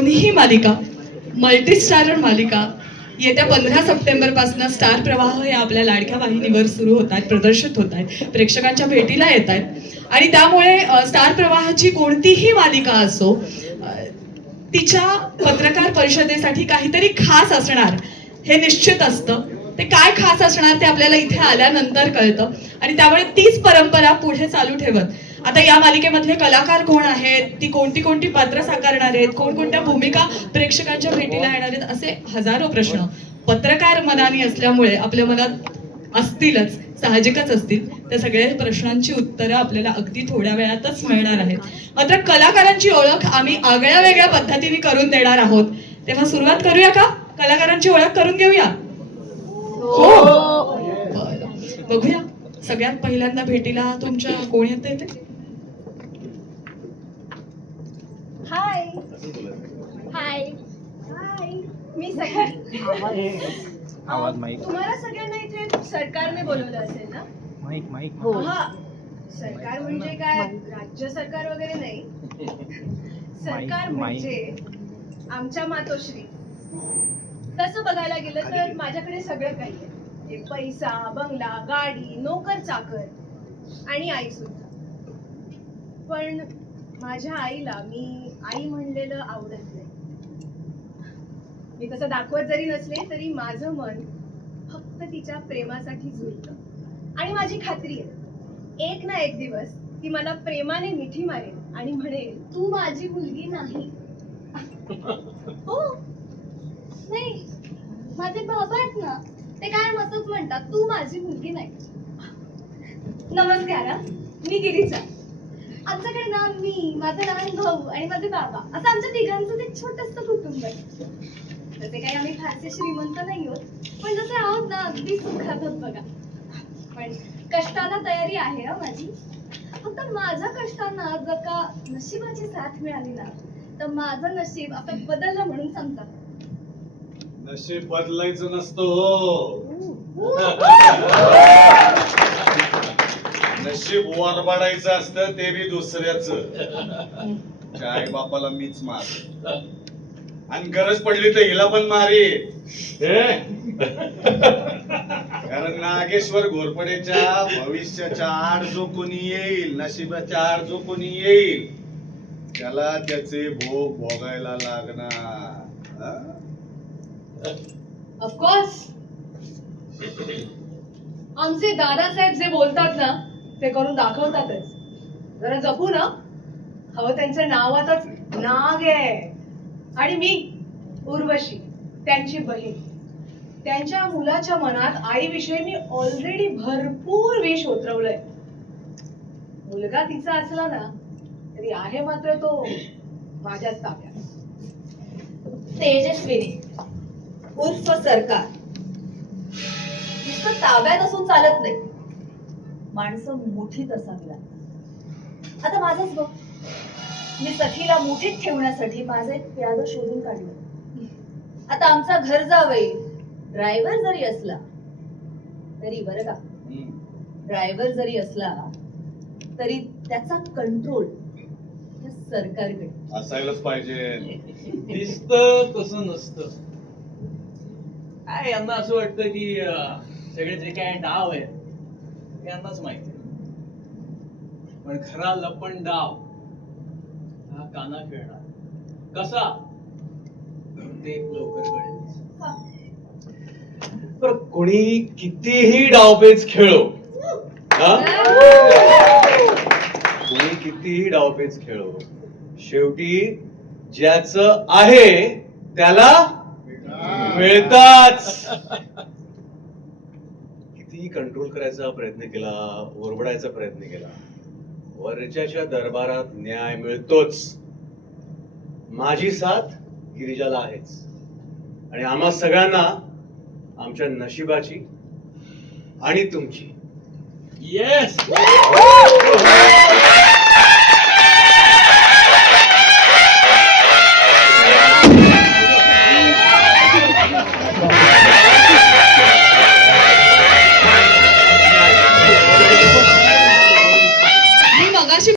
दोन्ही मालिका मल्टीस्टारर मालिका येत्या पंधरा सप्टेंबरपासून स्टार प्रवाह या आपल्या लाडक्या वाहिनीवर सुरू होत आहेत प्रदर्शित होत आहेत प्रेक्षकांच्या भेटीला येत आहेत आणि त्यामुळे स्टार प्रवाहाची कोणतीही मालिका असो तिच्या पत्रकार परिषदेसाठी काहीतरी खास असणार हे निश्चित असतं. ते काय खास असणार ते आपल्याला इथे आल्यानंतर कळतं. आणि त्यामुळे तीच परंपरा पुढे चालू ठेवत. आता या मालिकेमधले कलाकार कोण आहेत? ती कोणती कोणती पात्र साकारणार आहेत? कोणकोणत्या भूमिका प्रेक्षकांच्या भेटीला येणार आहेत? असे हजारो प्रश्न. पत्रकार मनाने असल्यामुळे आपल्या मनात असतीलच साहजिकच असतील. त्या सगळ्या प्रश्नांची उत्तरं आपल्याला अगदी थोड्या वेळातच मिळणार आहेत. मात्र कलाकारांची ओळख आम्ही आगळ्या वेगळ्या पद्धतीने करून देणार आहोत. तेव्हा सुरुवात करूया का? कलाकारांची ओळख करून घेऊया. हो. बघूया. सगळ्यात पहिल्यांदा भेटीला तुमच्या कोण येते मी आवाज माईक. तुम्हाला सगळ्यांना इथे सरकारने बोलवलं असेल ना? Mike mike. हा. सरकार म्हणजे काय? राज्य सरकार वगैरे नाही. सरकार म्हणजे आमच्या मातोश्री. तसं बघायला गेलं तर माझ्याकडे सगळं काही आहे. पैसा बंगला गाडी नोकर चाकर आणि आई सुद्धा. पण माझ्या आईला मी आई म्हणलेलं आवडत नाही. मी तसं दाखवत जरी नसले तरी माझं मन फक्त तिच्या प्रेमासाठी झुलतं. आणि माझी खात्री आहे एक ना एक दिवस ती मला प्रेमाने मिठी मारेल आणि म्हणेल तू माझी मुलगी नाही. हो. नाही माझे बाबा आहेत ना ते काय मस्तच म्हणतात तू माझी मुलगी नाही. नमस्कार मी गिरीजा. आमच्याकडे ना मी माझा लहान भाऊ आणि माझे बाबा असं आमच्या तिघांचं एक छोटस कुटुंब आहे. तसे काही आम्ही फारसे श्रीमंत नाही आहोत पण जसे आहोत ना अगदी सुखात आहोत बघा. पण कष्टाला तयारी आहे हा माझी. फक्त माझ्या कष्टांना जर का नशिबाची साथ मिळाली ना तर माझं नशीब असं बदललं म्हणून समजा नशीब बदलायचं नसतं हो. नशीब वरबाडायचं असतं ते बी दुसऱ्याच. आई बापाला मीच मार आणि गरज पडली तर हिला पण मारी. कारण नागेश्वर घोरपडेच्या भविष्याच्या आड जो कोणी येईल नशिबाच्या आड जो कोणी येईल त्याला त्याचे भोग भोगायला लागणार. हा? ऑफकोर्स आमचे दादासाहेब जे बोलतात ना ते करून दाखवतातच. जरा जपू ना. हवं त्यांच्या नावातच नाग आहे. आणि मी उर्वशी त्यांची बहीण. त्यांच्या मुलाच्या मनात आईविषयी मी ऑलरेडी भरपूर विष उतरवलंय मुलगा तिचा असला ना तरी आहे मात्र तो माझ्याच ताब्यात. तेजस्विनी उर्फ सरकार. नुसतं ताब्यात असून चालत नाही. माणसं मोठीत असावी लागतात आता माझंच बघ. मी सखीला मुठीत ठेवण्यासाठी माझं एक प्याद शोधून काढलं. आता आमचा घर जावई. ड्रायव्हर जरी असला तरी बरं का. ड्रायव्हर जरी असला तरी त्याचा कंट्रोल सरकारकडे. असायलाच पाहिजे. दिसत तसं नसतं. काय यांना असं वाटतं की सगळे जे काय डाव आहे यांनाच माहिती पण खरा लपण डाव. काना खेळणार. कसा? ते लवकर कळेल. पर कोणी कितीही डावपेच खेळो. हा? कोणी कितीही डावपेच खेळो. शेवटी ज्याच आहे त्याला मिळताच. कितीही कंट्रोल करायचा प्रयत्न केला ओरबडायचा प्रयत्न केला वरच्याच्या दरबारात न्याय मिळतोच. माझी साथ गिरिजाला आहेच. आणि आम्हा सगळ्यांना आमच्या नशिबाची आणि तुमची. येस